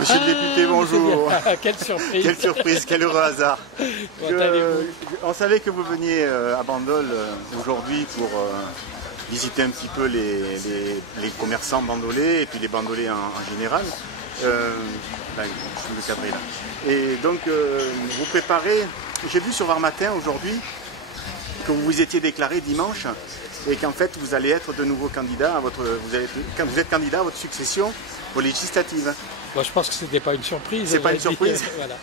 Monsieur le député, bonjour. Quelle surprise. Quelle surprise, quel heureux hasard. On savait que vous veniez à Bandol aujourd'hui pour visiter un petit peu les commerçants bandolais et puis les bandolais en général. Le cadre est là. Et donc vous préparez, j'ai vu sur Var Matin aujourd'hui que vous vous étiez déclaré dimanche et qu'en fait vous allez être de nouveau candidat à vous êtes candidat à votre succession aux législatives. Moi, je pense que ce n'était pas une surprise. C'est pas une surprise. Voilà.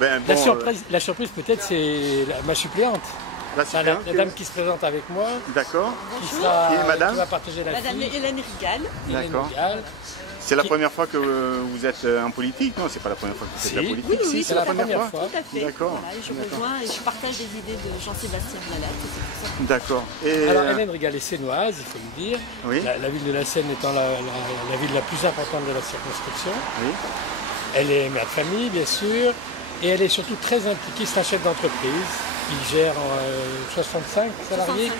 Ben, bon, la surprise peut-être c'est ma suppléante. La dame qui se présente avec moi. D'accord. Qui va partager la Madame Hélène Rigal. D'accord. C'est la première fois que vous êtes en politique, non? C'est pas la première fois que vous faites de la politique? Oui, c'est la première fois. Tout à fait. D'accord. Voilà, et je rejoins et je partage des idées de Jean-Sébastien Malade. D'accord. Et... Alors Hélène Rigal est sénoise, il faut le dire. Oui. La ville de la Seine étant la ville la plus importante de la circonscription. Oui. Elle est mère de famille, bien sûr, et elle est surtout très impliquée. C'est un chef d'entreprise. Il gère 65 salariés.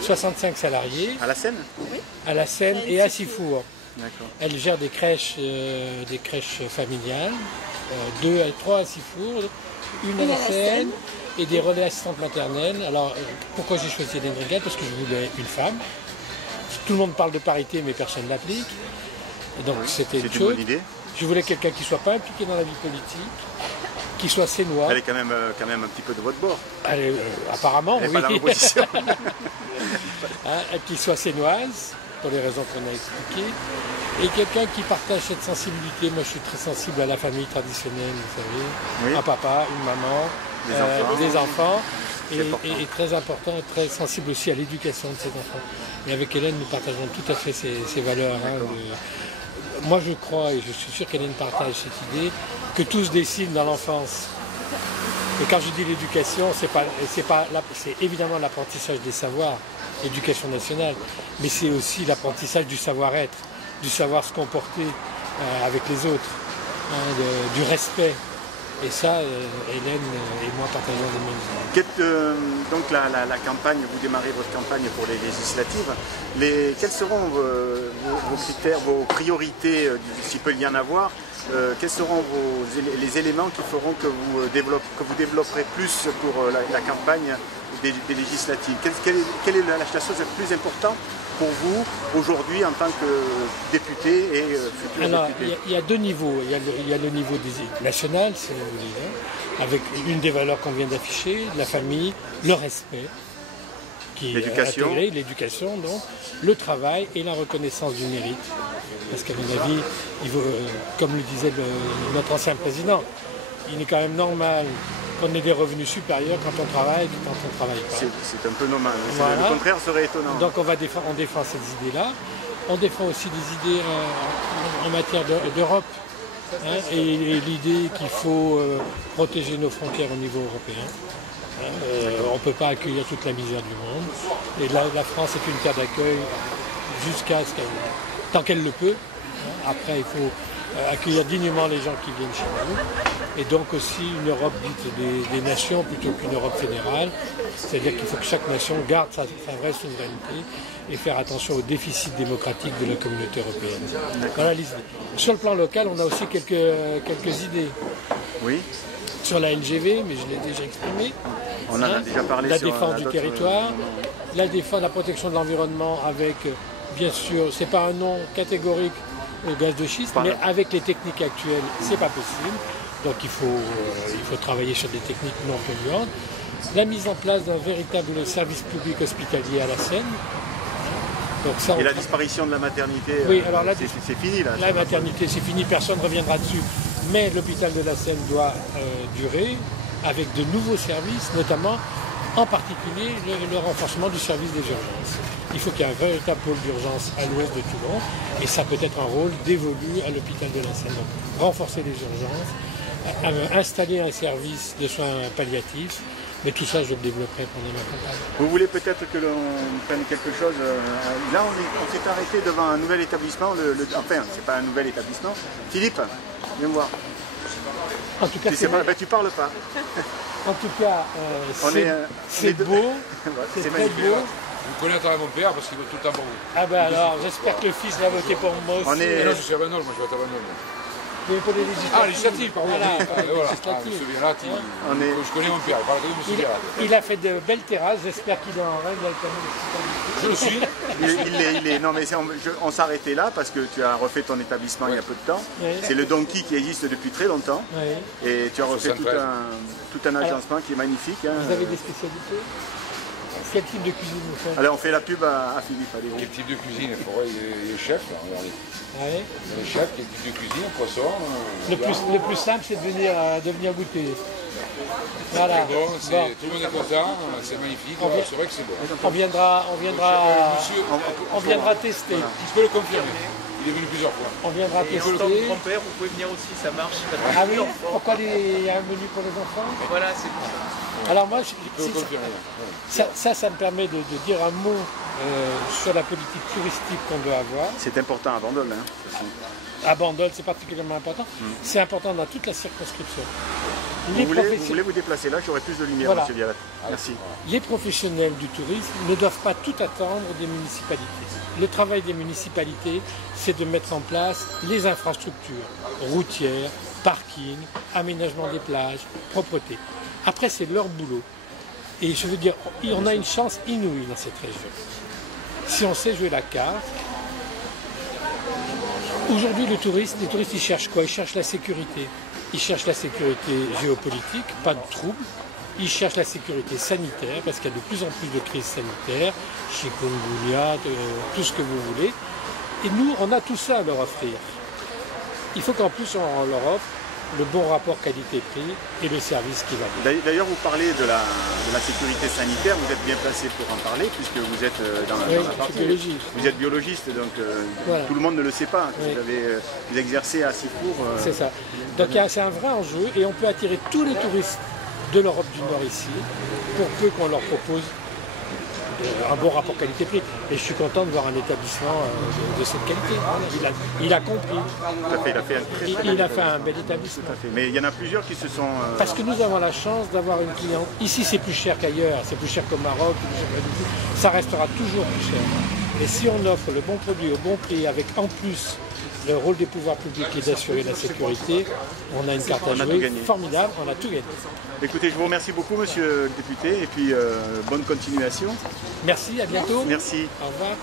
65 salariés. À la Seine? Oui. À la Seine et à Sifour. Elle gère des crèches familiales, 3 à Sifour, une à la Seine et des relais assistantes maternelles. Alors pourquoi j'ai choisi Hélène Rigal? Parce que je voulais une femme. Tout le monde parle de parité mais personne ne l'applique. Donc c'était une chose. Bonne idée. Je voulais quelqu'un qui ne soit pas impliqué dans la vie politique, qui soit sénois. Elle est quand même un petit peu de votre bord. Apparemment, elle oui. Pas dans l'opposition. Qui soit sénoise, pour les raisons qu'on a expliquées, et quelqu'un qui partage cette sensibilité. Moi, je suis très sensible à la famille traditionnelle, vous savez. Oui. Un papa, une maman, des enfants, et très important, très sensible aussi à l'éducation de ces enfants. Et avec Hélène, nous partageons tout à fait ces valeurs. Moi, je crois, et je suis sûr qu'Hélène partage cette idée, que tout se dessine dans l'enfance. Et quand je dis l'éducation, c'est évidemment l'apprentissage des savoirs, l'éducation nationale, mais c'est aussi l'apprentissage du savoir-être, du savoir se comporter avec les autres, du respect. Et ça, Hélène et moi partageons les mêmes. Donc la campagne, vous démarrez votre campagne pour les législatives. Quels seront vos critères, vos priorités, s'il peut y en avoir? Quels seront les éléments qui feront que vous développerez plus pour la campagne des législatives? Quelle est la chose la plus importante pour vous aujourd'hui en tant que député et futur député? Il y a deux niveaux. Il y a le niveau national, si vous voulez, avec une des valeurs qu'on vient d'afficher, la famille, le respect, qui est intégré, l'éducation, donc, le travail et la reconnaissance du mérite. Parce qu'à mon avis, comme le disait notre ancien président, il est quand même normal qu'on ait des revenus supérieurs quand on travaille que quand on ne travaille pas. C'est un peu normal. Voilà. Le contraire serait étonnant. Donc on défend ces idées-là. On défend aussi des idées en matière d'Europe. Et l'idée qu'il faut protéger nos frontières au niveau européen. On ne peut pas accueillir toute la misère du monde. Et là, la France est une terre d'accueil tant qu'elle le peut. Après, il faut accueillir dignement les gens qui viennent chez nous. Et donc aussi une Europe dite des nations plutôt qu'une Europe fédérale. C'est-à-dire qu'il faut que chaque nation garde sa vraie souveraineté et faire attention au déficit démocratique de la communauté européenne. Voilà les idées. Sur le plan local, on a aussi quelques idées. Oui. Sur la LGV, mais je l'ai déjà exprimé. On en a déjà parlé. La défense du territoire, la protection de l'environnement avec, bien sûr, c'est pas un nom catégorique au gaz de schiste, mais avec les techniques actuelles, c'est pas possible. Donc il faut travailler sur des techniques non polluantes. La mise en place d'un véritable service public hospitalier à la Seine. Donc ça, la disparition de la maternité, oui, alors là, c'est fini là. La maternité, c'est fini, personne ne reviendra dessus. Mais l'hôpital de la Seine doit durer avec de nouveaux services, notamment en particulier le renforcement du service des urgences. Il faut qu'il y ait un véritable pôle d'urgence à l'ouest de Toulon, et ça peut être un rôle dévolu à l'hôpital de la Seine. Donc, renforcer les urgences, installer un service de soins palliatifs, mais tout ça je le développerai pendant ma campagne. Vous voulez peut-être que l'on prenne quelque chose, là on s'est arrêté devant un nouvel établissement, enfin c'est pas un nouvel établissement. Philippe, viens me voir. En tout cas, tu parles pas. En tout cas, c'est beau, c'est très beau. Vous connaîtrez mon père parce qu'il vote tout le temps pour vous. Ah ben alors, j'espère que le fils va voter pour moi aussi. Non, je suis à Bandol, moi je vote à Bandol. Mais pour les législatives. Ah, législative, pardon. Voilà, Voilà. législative. M. Virati, je connais mon père, il parle comme M. Virati. Il a fait de belles terrasses, j'espère qu'il est en règle avec la municipalité. Je le suis. Il est. Non, mais on s'arrêtait là parce que tu as refait ton établissement il y a peu de temps. Oui. C'est le Donkey qui existe depuis très longtemps. Oui. Et tu as refait tout 73. un agencement qui est magnifique. Hein. Vous avez des spécialités? Quel type de cuisine vous faites? Allez, on fait la pub à Philippe. Allez, Quel type de cuisine? Il est chef, là, regardez. Ouais. Il est chef, quel type de cuisine? Poisson. Le plus simple, c'est de venir goûter. Voilà. C'est bon, tout le monde est content, c'est magnifique, c'est vrai que c'est bon. On viendra tester. Je peux le confirmer. Il est venu plusieurs fois. On viendra Et tester. en tant que grand-père, vous pouvez venir aussi, ça marche. Ah oui? Pourquoi il y a un menu pour les enfants? Voilà, c'est pour ça. Alors moi, Je peux le confirmer. ça me permet de dire un mot sur la politique touristique qu'on doit avoir. C'est important à Bandol. Hein. À Bandol, c'est particulièrement important. C'est important dans toute la circonscription. Vous voulez vous déplacer là, j'aurai plus de lumière, Voilà. monsieur Vialat. Merci. Les professionnels du tourisme ne doivent pas tout attendre des municipalités. Le travail des municipalités, c'est de mettre en place les infrastructures routières, parking, aménagement des plages, propreté. Après, c'est leur boulot. Et je veux dire, on a une chance inouïe dans cette région. Si on sait jouer la carte, aujourd'hui, les touristes, ils cherchent quoi? Ils cherchent la sécurité. Ils cherchent la sécurité géopolitique, pas de troubles. Ils cherchent la sécurité sanitaire, parce qu'il y a de plus en plus de crises sanitaires, chikungunya, tout ce que vous voulez. Et nous, on a tout ça à leur offrir. Il faut qu'en plus, on leur offre le bon rapport qualité-prix et le service qui va bien. D'ailleurs, vous parlez de la sécurité sanitaire, vous êtes bien placé pour en parler, puisque vous êtes dans la partie. Biologiste. Vous êtes biologiste, donc Voilà. tout le monde ne le sait pas. Oui. Vous exercez à Sifour. C'est ça. Donc c'est un vrai enjeu et on peut attirer tous les touristes de l'Europe du Nord ici, pour peu qu'on leur propose un bon rapport qualité-prix. Et je suis content de voir un établissement de cette qualité. Il a compris. Tout à fait, il a fait un très, très Il bel a fait un bel établissement. Tout à fait. Mais il y en a plusieurs qui se sont... Parce que nous avons la chance d'avoir une cliente. Ici, c'est plus cher qu'ailleurs. C'est plus cher qu'au Maroc. Ça restera toujours plus cher. Et si on offre le bon produit au bon prix, avec en plus le rôle des pouvoirs publics est d'assurer la sécurité, on a une carte à jouer formidable, on a tout gagné. Écoutez, je vous remercie beaucoup, monsieur le député, et puis bonne continuation. Merci, à bientôt. Merci. Au revoir.